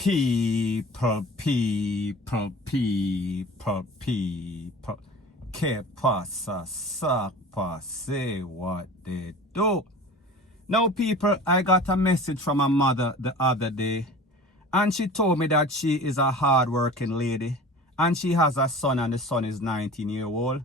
People. Que pasa, sapa, say what they do. Now, people, I got a message from my mother the other day, and she told me that she is a hard-working lady, and she has a son, and the son is 19-year-old.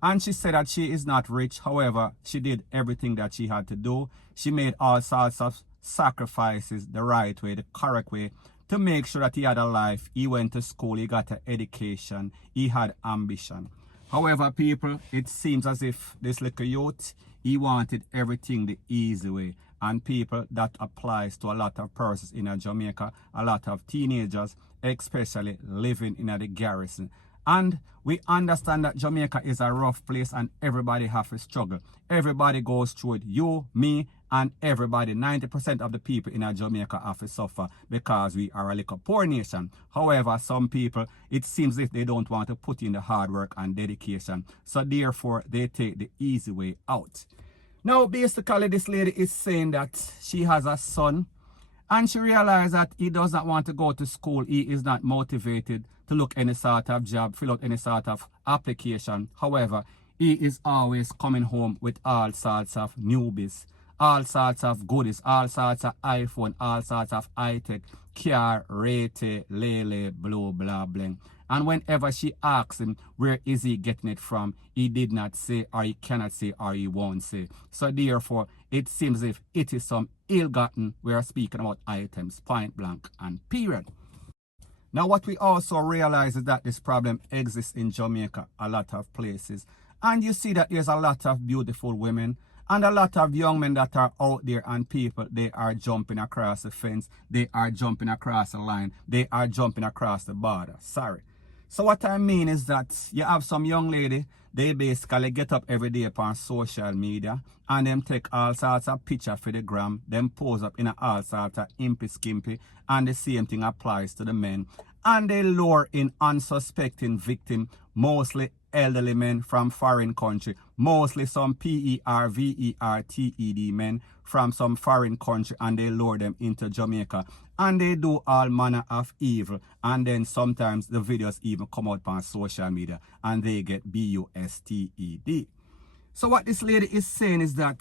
And she said that she is not rich. However, she did everything that she had to do. She made all sorts of sacrifices the right way, the correct way, to make sure that he had a life. He went to school, he got an education, he had ambition. However, people, it seems as if this little youth, he wanted everything the easy way. And people, that applies to a lot of persons in Jamaica, a lot of teenagers, especially living in the garrison. And we understand that Jamaica is a rough place and everybody has to struggle. Everybody goes through it. You, me, and everybody. 90% of the people in Jamaica have to suffer because we are a little poor nation. However, some people, it seems if they don't want to put in the hard work and dedication. So therefore, they take the easy way out. Now, basically, this lady is saying that she has a son and she realized that he does not want to go to school. He is not motivated to look any sort of job, fill out any sort of application. However, he is always coming home with all sorts of newbies, all sorts of goodies, all sorts of iPhone, all sorts of high-tech, car, rate, lele, blue, blah, bling. And whenever she asks him, where is he getting it from, he did not say, or he cannot say, or he won't say. So therefore, it seems as if it is some ill-gotten. We are speaking about items, point blank and period. Now, what we also realize is that this problem exists in Jamaica, a lot of places. And you see that there's a lot of beautiful women and a lot of young men that are out there, and people, they are jumping across the fence, they are jumping across the line, they are jumping across the border. Sorry. So what I mean is that you have some young lady, they basically get up every day upon social media and them take all sorts of picture for the gram, them pose up in all sorts of impy skimpy, and the same thing applies to the men. And they lure in unsuspecting victim, mostly elderly men from foreign country, mostly some PERVERTED men from some foreign country, and they lure them into Jamaica. And they do all manner of evil. And then sometimes the videos even come out on social media and they get BUSTED. So what this lady is saying is that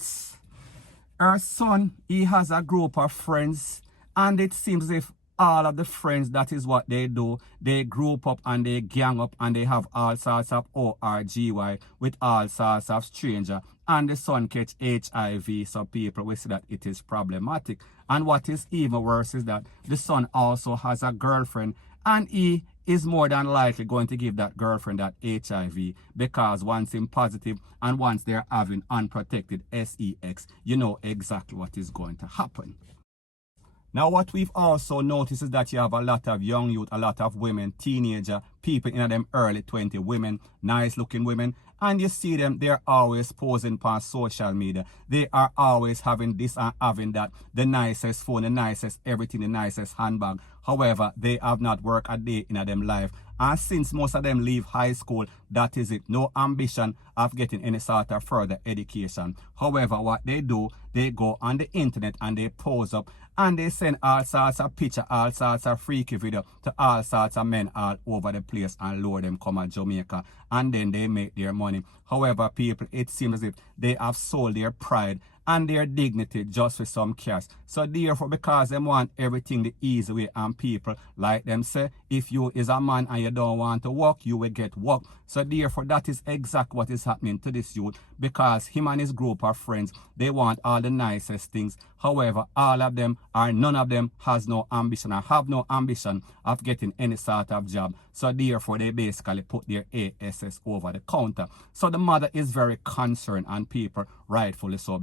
her son, he has a group of friends, and it seems as if all of the friends, that is what they do. They group up and they gang up and they have all sorts of ORGY with all sorts of stranger. And the son catch HIV, so people will see that it is problematic. And what is even worse is that the son also has a girlfriend, and he is more than likely going to give that girlfriend that HIV, because once him positive and once they're having unprotected sex, you know exactly what is going to happen. Now, what we've also noticed is that you have a lot of young youth, a lot of women, teenager, people in them early 20s, women, nice looking women, and you see them, they're always posing on social media. They are always having this and having that, the nicest phone, the nicest everything, the nicest handbag. However, they have not worked a day in them life. And since most of them leave high school, that is it. No ambition of getting any sort of further education. However, what they do, they go on the internet and they pose up and they send all sorts of picture, all sorts of freaky video to all sorts of men all over the place and lure them come to Jamaica, and then they make their money. However, people, it seems as if they have sold their pride and their dignity just for some cash. So therefore, because they want everything the easy way, and people like them say, if you is a man and you don't want to work, you will get work. So therefore, that is exactly what is happening to this youth, because him and his group of friends, they want all the nicest things. However, all of them, or none of them, has no ambition or have no ambition of getting any sort of job. So therefore, they basically put their ASS over the counter. So the mother is very concerned, and people rightfully so.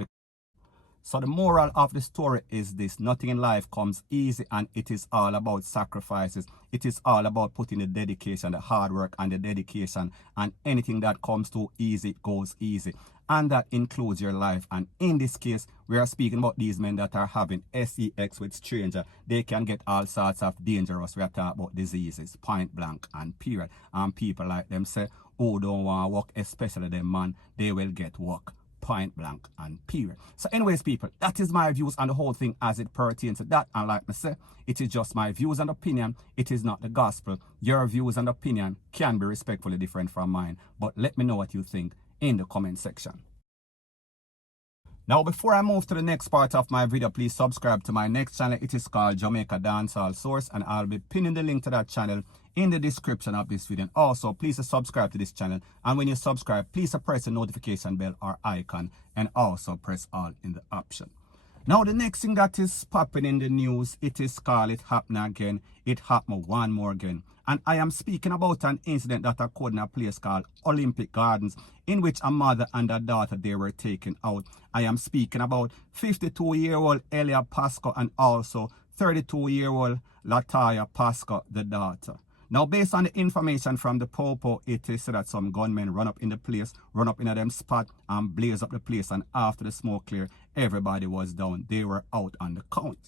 So the moral of the story is this: nothing in life comes easy, and it is all about sacrifices. It is all about putting the dedication, the hard work and the dedication, and anything that comes too easy goes easy. And that includes your life. And in this case, we are speaking about these men that are having sex with stranger. They can get all sorts of dangerous, we are talking about diseases, point blank and period. And people like them say, oh, don't want to work, especially them man, they will get work. point blank and period. So anyways, people, that is my views on the whole thing as it pertains to that. And like I said, it is just my views and opinion. It is not the gospel. Your views and opinion can be respectfully different from mine, but let me know what you think in the comment section. Now, before I move to the next part of my video, please subscribe to my next channel. It is called Jamaica Dancehall Source, and I'll be pinning the link to that channel in the description of this video. And also, please subscribe to this channel. And when you subscribe, please press the notification bell or icon, and also press all in the option. Now, the next thing that is popping in the news, it is called It Happened Again. It happened one more again. And I am speaking about an incident that occurred in a place called Olympic Gardens, in which a mother and a daughter, they were taken out. I am speaking about 52-year-old Elia Pasco and also 32-year-old Lataya Pasco, the daughter. Now, based on the information from the Popo, it is said that some gunmen run up in the place, run up in a them spot and blaze up the place. And after the smoke clear, everybody was down. They were out on the count.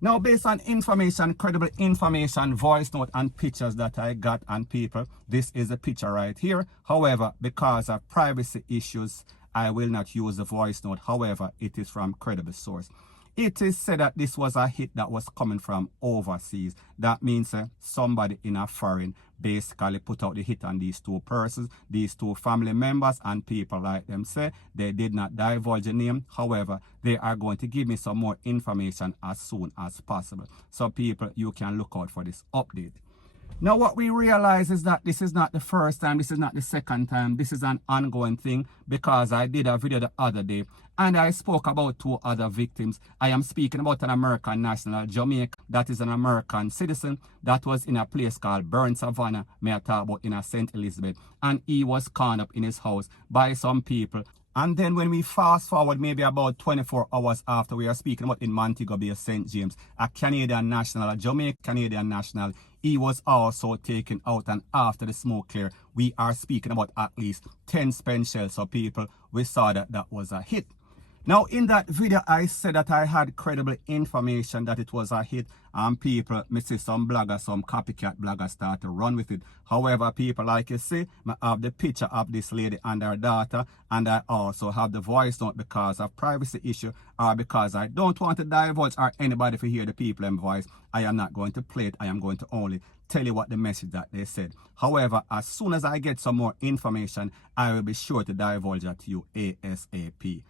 Now, based on information, credible information, voice note and pictures that I got on people, this is a picture right here. However, because of privacy issues, I will not use the voice note. However, it is from credible source. It is said that this was a hit that was coming from overseas. That means somebody in a foreign basically put out the hit on these two persons, these two family members, and people like them say they did not divulge the name. However, they are going to give me some more information as soon as possible. So people, you can look out for this update. Now, what we realize is that this is not the first time, this is not the second time, this is an ongoing thing, because I did a video the other day and I spoke about two other victims. I am speaking about an American national, Jamaica, that is an American citizen that was in a place called Burn Savannah, may I talk about in a St. Elizabeth, and he was caught up in his house by some people. And then when we fast forward maybe about 24 hours after, we are speaking about in Montego Bay, St. James, a Canadian national, a Jamaican Canadian national, he was also taken out, and after the smoke clear, we are speaking about at least 10 spent shells. So people, we saw that that was a hit. Now, in that video, I said that I had credible information that it was a hit, and people, me see some bloggers, some copycat bloggers start to run with it. However, people, like you see, I have the picture of this lady and her daughter, and I also have the voice note because of privacy issue, or because I don't want to divulge or anybody to hear the people in voice. I am not going to play it. I am going to only tell you what the message that they said. However, as soon as I get some more information, I will be sure to divulge it to you ASAP.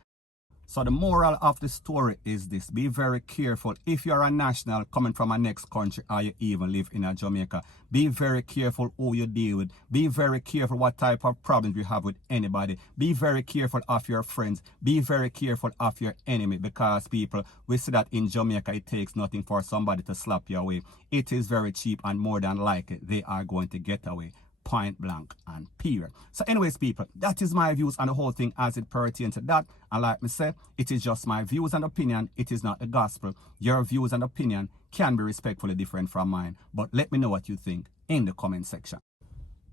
So the moral of the story is this: be very careful. If you're a national coming from a next country, or you even live in a Jamaica, be very careful who you deal with. Be very careful what type of problems you have with anybody. Be very careful of your friends. Be very careful of your enemy, because people, we see that in Jamaica it takes nothing for somebody to slap you away. It is very cheap, and more than likely they are going to get away. Point blank and period. So anyways, people, that is my views on the whole thing as it pertains to that. And like me say, it is just my views and opinion. It is not the gospel. Your views and opinion can be respectfully different from mine, but let me know what you think in the comment section.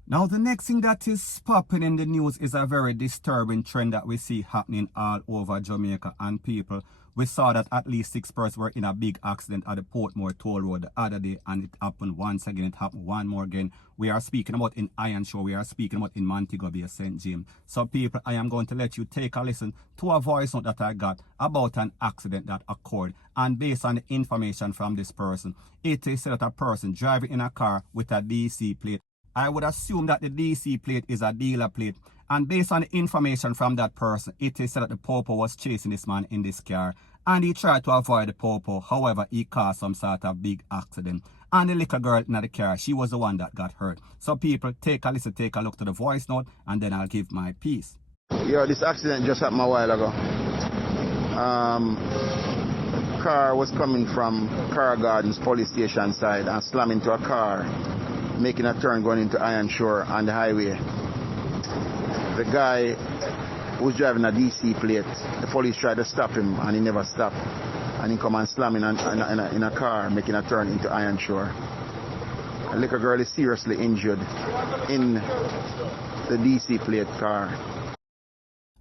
Now, the next thing that is popping in the news is a very disturbing trend that we see happening all over Jamaica. And people, we saw that at least 6 persons were in a big accident at the Portmore Toll Road the other day, and it happened once again. It happened one more again. We are speaking about in Iron Shore. We are speaking about in Montego Bay, St. James. So people, I am going to let you take a listen to a voice note that I got about an accident that occurred. And based on the information from this person, it is said that a person driving in a car with a DC plate. I would assume that the DC plate is a dealer plate. And based on the information from that person, it is said that the Popo was chasing this man in this car, and he tried to avoid the Popo. However, he caused some sort of big accident. And the little girl in the car, she was the one that got hurt. So people, take a listen, take a look to the voice note, and then I'll give my piece. Yeah, this accident just happened a while ago. Car was coming from Car Gardens police station side and slammed into a car, making a turn going into Iron Shore on the highway. The guy was driving a DC plate. The police tried to stop him and he never stopped. And he come and slam in a car, making a turn into Iron Shore. A little girl is seriously injured in the DC plate car.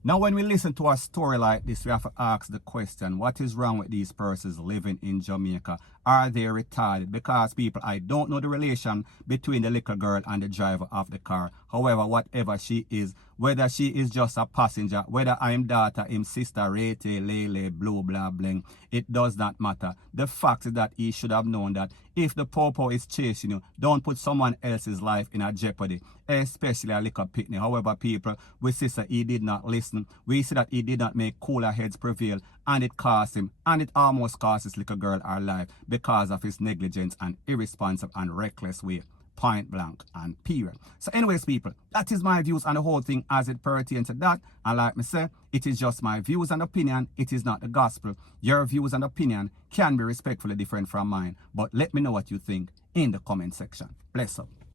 Now, when we listen to a story like this, we have to ask the question, what is wrong with these persons living in Jamaica? Are they retarded? Because, people, I don't know the relation between the little girl and the driver of the car. However, whatever she is, whether she is just a passenger, whether I'm daughter, him sister, Rete, Lele, blue, blah, bling, it does not matter. The fact is that he should have known that if the popo is chasing you, don't put someone else's life in a jeopardy, especially a little pitney. However, people, we see that he did not listen. We see that he did not make cooler heads prevail, and it cost him, and it almost cost this little girl her life because of his negligence and irresponsible and reckless way. Point blank and period. So anyways, people, that is my views on the whole thing as it pertains to that. And like me say, it is just my views and opinion. It is not the gospel. Your views and opinion can be respectfully different from mine. But let me know what you think in the comment section. Bless up.